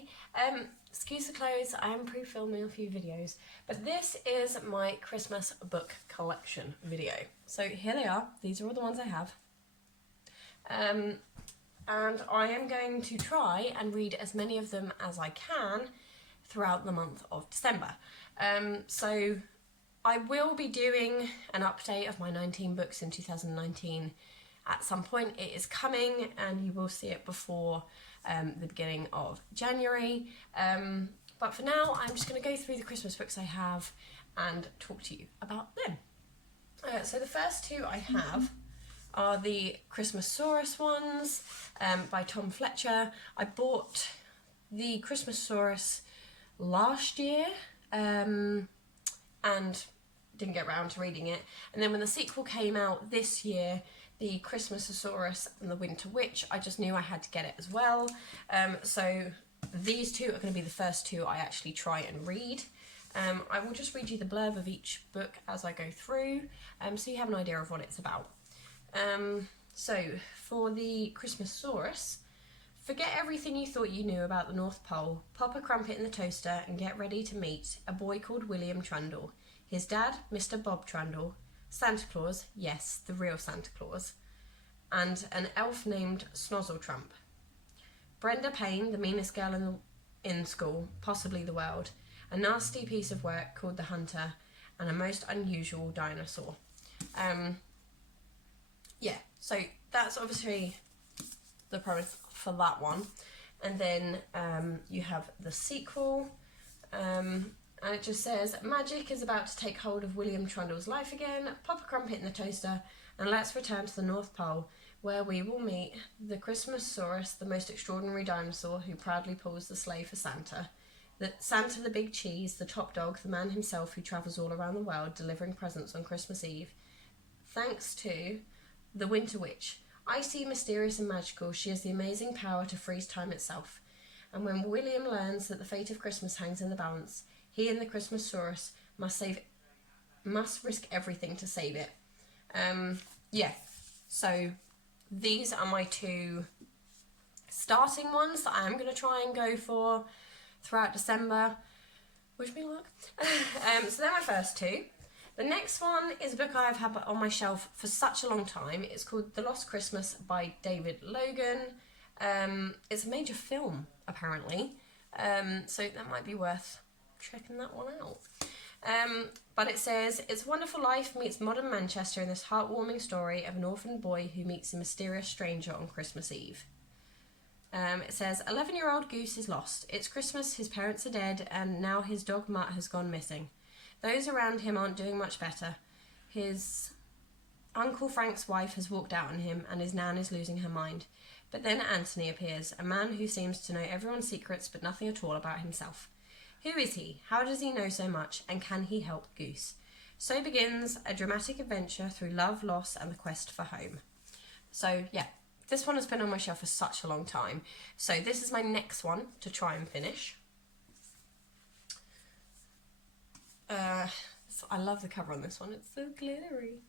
today. Excuse the clothes, I am pre-filming a few videos, but this is my Christmas book collection video. So here they are, these are all the ones I have. And I am going to try and read as many of them as I can throughout the month of December. So I will be doing an update of my 19 books in 2019 at some point. It is coming and you will see it before the beginning of January. But for now, I'm just going to go through the Christmas books I have and talk to you about them. So the first two I have are the Christmas Saurus ones by Tom Fletcher. I bought the Christmas Saurus last year and didn't get around to reading it. And then when the sequel came out this year, the Christmas Saurus and the Winter Witch, I just knew I had to get it as well. So these two are going to be the first two I actually try and read. I will just read you the blurb of each book as I go through, so you have an idea of what it's about. So for the Christmas Saurus, forget everything you thought you knew about the North Pole, pop a crumpet in the toaster and get ready to meet a boy called William Trundle, his dad, Mr. Bob Trundle, Santa Claus, yes, the real Santa Claus, and an elf named Snozzletrump. Brenda Payne, the meanest girl in school, possibly the world, a nasty piece of work called the Hunter, and a most unusual dinosaur. Yeah, so that's obviously the premise for that one. And then you have the sequel, and it just says, magic is about to take hold of William Trundle's life again, pop a crumpet in the toaster, and let's return to the North Pole, where we will meet the Christmas Saurus, the most extraordinary dinosaur who proudly pulls the sleigh for Santa. Santa the Big Cheese, the top dog, the man himself who travels all around the world delivering presents on Christmas Eve. Thanks to the Winter Witch. Icy, mysterious and magical, she has the amazing power to freeze time itself. And when William learns that the fate of Christmas hangs in the balance, he and the Christmas Saurus must risk everything to save it. Yeah, so these are my two starting ones that I am going to try and go for throughout December. Wish me luck. So they're my first two. The next one is a book I've had on my shelf for such a long time. It's called The Lost Christmas by David Logan. It's a major film, apparently, so that might be worth checking that one out. But it says, it's a wonderful life meets modern Manchester in this heartwarming story of an orphaned boy who meets a mysterious stranger on Christmas Eve. It says, 11-year-old Goose is lost. It's Christmas, his parents are dead, and now his dog Mutt has gone missing. Those around him aren't doing much better. His Uncle Frank's wife has walked out on him, and his nan is losing her mind. But then Anthony appears, a man who seems to know everyone's secrets but nothing at all about himself. Who is he? How does he know so much? And can he help Goose? So begins a dramatic adventure through love, loss, and the quest for home. So, yeah, this one has been on my shelf for such a long time. So this is my next one to try and finish. I love the cover on this one. It's so glittery.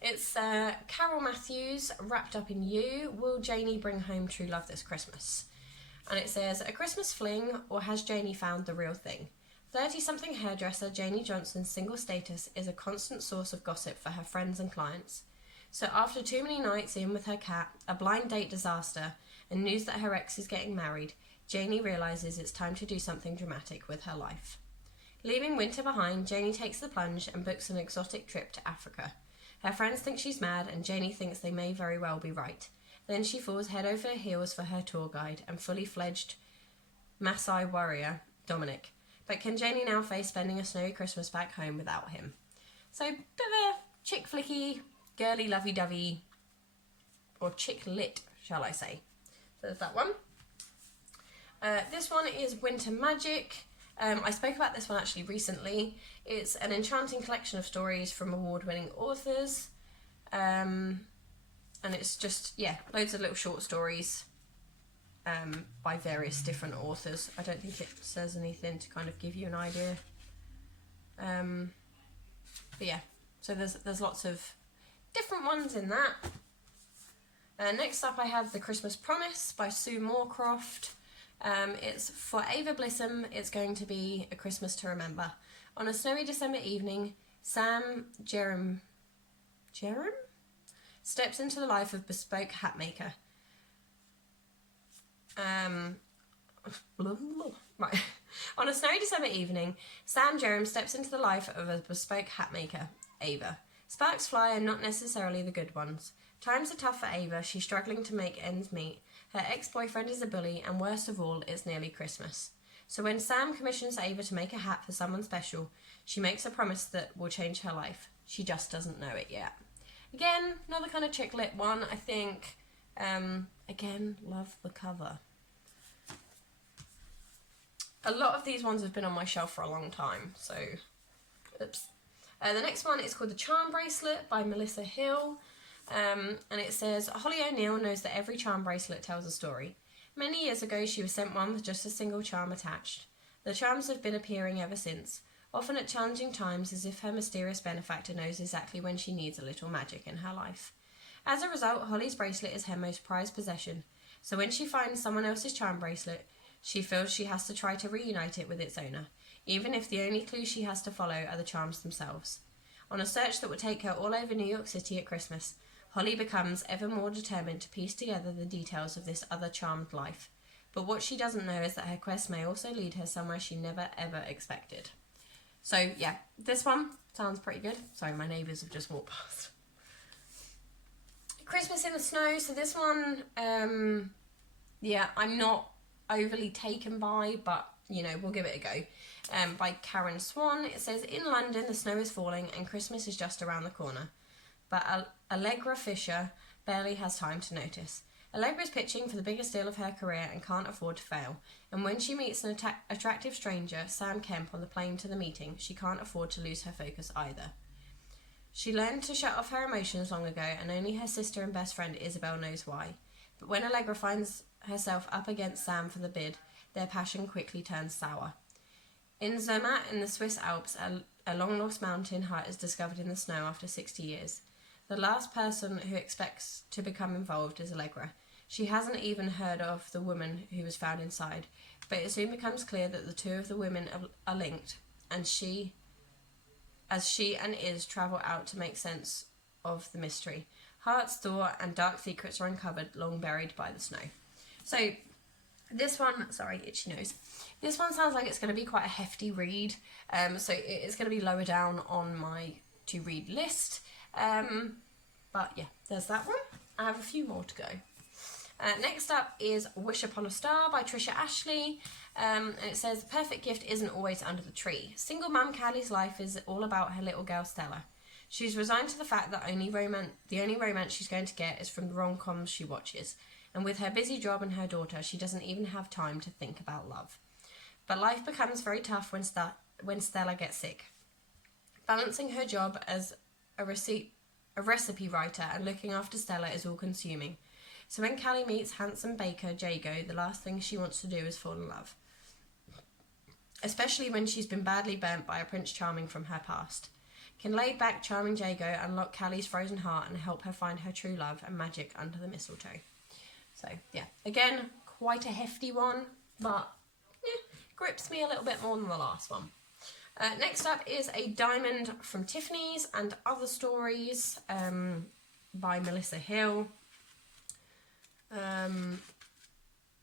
It's Carol Matthews, Wrapped Up in You. Will Janie bring home true love this Christmas? And it says, a Christmas fling, or has Janie found the real thing? 30-something hairdresser Janie Johnson's single status is a constant source of gossip for her friends and clients. So after too many nights in with her cat, a blind date disaster, and news that her ex is getting married, Janie realises it's time to do something dramatic with her life. Leaving winter behind, Janie takes the plunge and books an exotic trip to Africa. Her friends think she's mad, and Janie thinks they may very well be right. Then she falls head over heels for her tour guide and fully fledged Maasai warrior, Dominic. But can Janie now face spending a snowy Christmas back home without him? So, bit of a chick flicky, girly lovey-dovey, or chick lit, shall I say. So there's that one. This one is Winter Magic. I spoke about this one actually recently. It's an enchanting collection of stories from award-winning authors. And it's just, yeah, loads of little short stories by various different authors. I don't think it says anything to kind of give you an idea. But yeah, so there's lots of different ones in that. Next up I have The Christmas Promise by Sue Moorcroft. It's for Ava Blissum. It's going to be A Christmas to Remember. On a snowy December evening, Sam Jerem steps into the life of bespoke hat maker. Right. On a snowy December evening, Sam Jerem steps into the life of a bespoke hat maker, Ava. Sparks fly and not necessarily the good ones. Times are tough for Ava. She's struggling to make ends meet. Her ex-boyfriend is a bully, and worst of all, it's nearly Christmas. So when Sam commissions Ava to make a hat for someone special, she makes a promise that will change her life. She just doesn't know it yet. Again, another kind of chick lit one, I think. Again, love the cover. A lot of these ones have been on my shelf for a long time, so oops. The next one is called The Charm Bracelet by Melissa Hill, and it says, Holly O'Neill knows that every charm bracelet tells a story. Many years ago she was sent one with just a single charm attached. The charms have been appearing ever since, often at challenging times, as if her mysterious benefactor knows exactly when she needs a little magic in her life. As a result, Holly's bracelet is her most prized possession, so when she finds someone else's charm bracelet, she feels she has to try to reunite it with its owner, even if the only clues she has to follow are the charms themselves. On a search that will take her all over New York City at Christmas, Holly becomes ever more determined to piece together the details of this other charmed life. But what she doesn't know is that her quest may also lead her somewhere she never ever expected. So yeah, this one sounds pretty good. Sorry, my neighbours have just walked past. Christmas in the Snow. So this one, yeah, I'm not overly taken by, but you know, we'll give it a go. By Karen Swan. It says, in London the snow is falling and Christmas is just around the corner, but Allegra Fisher barely has time to notice. Allegra is pitching for the biggest deal of her career and can't afford to fail, and when she meets an attractive stranger, Sam Kemp, on the plane to the meeting, she can't afford to lose her focus either. She learned to shut off her emotions long ago, and only her sister and best friend Isabel knows why. But when Allegra finds herself up against Sam for the bid, their passion quickly turns sour. In Zermatt in the Swiss Alps, a long-lost mountain hut is discovered in the snow after 60 years. The last person who expects to become involved is Allegra. She hasn't even heard of the woman who was found inside, but it soon becomes clear that the two of the women are linked, and she and Iz travel out to make sense of the mystery. Hearts thaw and dark secrets are uncovered, long buried by the snow. So this one, sorry, itchy nose. This one sounds like it's going to be quite a hefty read, so it's going to be lower down on my to-read list. But yeah, there's that one. I have a few more to go. Next up is Wish Upon a Star by Trisha Ashley. And it says, the perfect gift isn't always under the tree. Single mum Callie's life is all about her little girl Stella. She's resigned to the fact that the only romance she's going to get is from the rom-coms she watches. And with her busy job and her daughter, she doesn't even have time to think about love. But life becomes very tough when Stella gets sick. Balancing her job as a recipe writer and looking after Stella is all-consuming. So when Callie meets handsome baker Jago, the last thing she wants to do is fall in love. Especially when she's been badly burnt by a Prince Charming from her past. Can laid-back charming Jago unlock Callie's frozen heart and help her find her true love and magic under the mistletoe? So, yeah. Again, quite a hefty one, but grips me a little bit more than the last one. Next up is A Diamond from Tiffany's and Other Stories by Melissa Hill.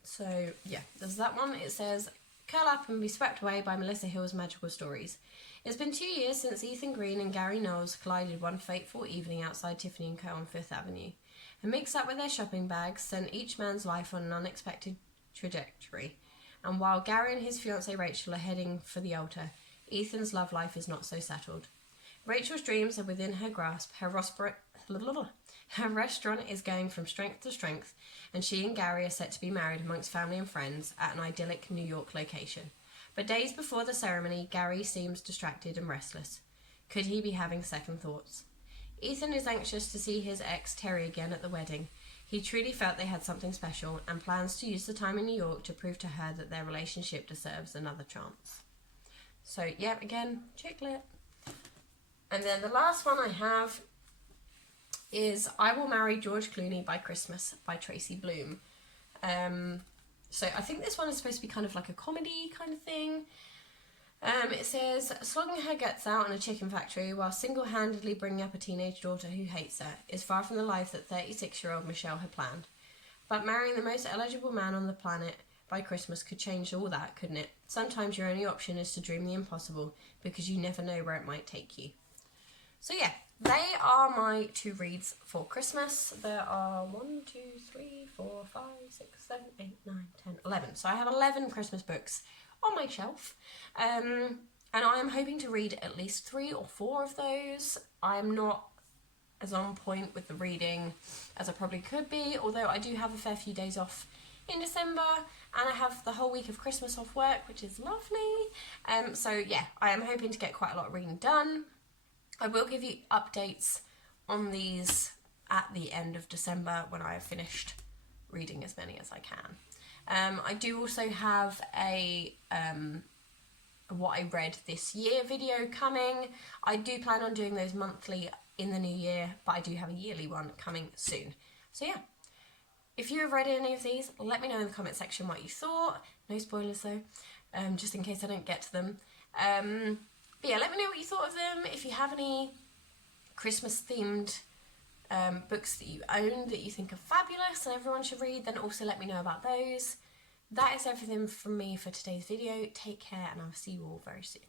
So, yeah, there's that one. It says, curl up and be swept away by Melissa Hill's magical stories. It's been 2 years since Ethan Green and Gary Knowles collided one fateful evening outside Tiffany & Co. on Fifth Avenue. A mix-up with their shopping bags sent each man's life on an unexpected trajectory. And while Gary and his fiancée Rachel are heading for the altar, Ethan's love life is not so settled. Rachel's dreams are within her grasp. Her restaurant is going from strength to strength, and she and Gary are set to be married amongst family and friends at an idyllic New York location. But days before the ceremony, Gary seems distracted and restless. Could he be having second thoughts? Ethan is anxious to see his ex Terry again at the wedding. He truly felt they had something special and plans to use the time in New York to prove to her that their relationship deserves another chance. So, yeah, again, chick lit. And then the last one I have is I Will Marry George Clooney by Christmas by Tracy Bloom. So I think this one is supposed to be kind of like a comedy kind of thing. It says, slogging her guts out in a chicken factory while single-handedly bringing up a teenage daughter who hates her is far from the life that 36-year-old Michelle had planned. But marrying the most eligible man on the planet by Christmas could change all that, couldn't it? Sometimes your only option is to dream the impossible because you never know where it might take you. So yeah, they are my 2 reads for Christmas. There are 1, 2, 3, 4, 5, 6, 7, 8, 9, 10, 11. So I have 11 Christmas books on my shelf. And I am hoping to read at least 3 or 4 of those. I'm not as on point with the reading as I probably could be, although I do have a fair few days off in December, and I have the whole week of Christmas off work, which is lovely. So yeah, I am hoping to get quite a lot of reading done. I will give you updates on these at the end of December when I have finished reading as many as I can. I do also have a what I read this year video coming. I do plan on doing those monthly in the new year, but I do have a yearly one coming soon. So yeah, if you have read any of these, let me know in the comment section what you thought. No spoilers though, just in case I don't get to them. But yeah, let me know what you thought of them. If you have any Christmas themed books that you own that you think are fabulous and everyone should read, then also let me know about those. That is everything from me for today's video. Take care, and I'll see you all very soon.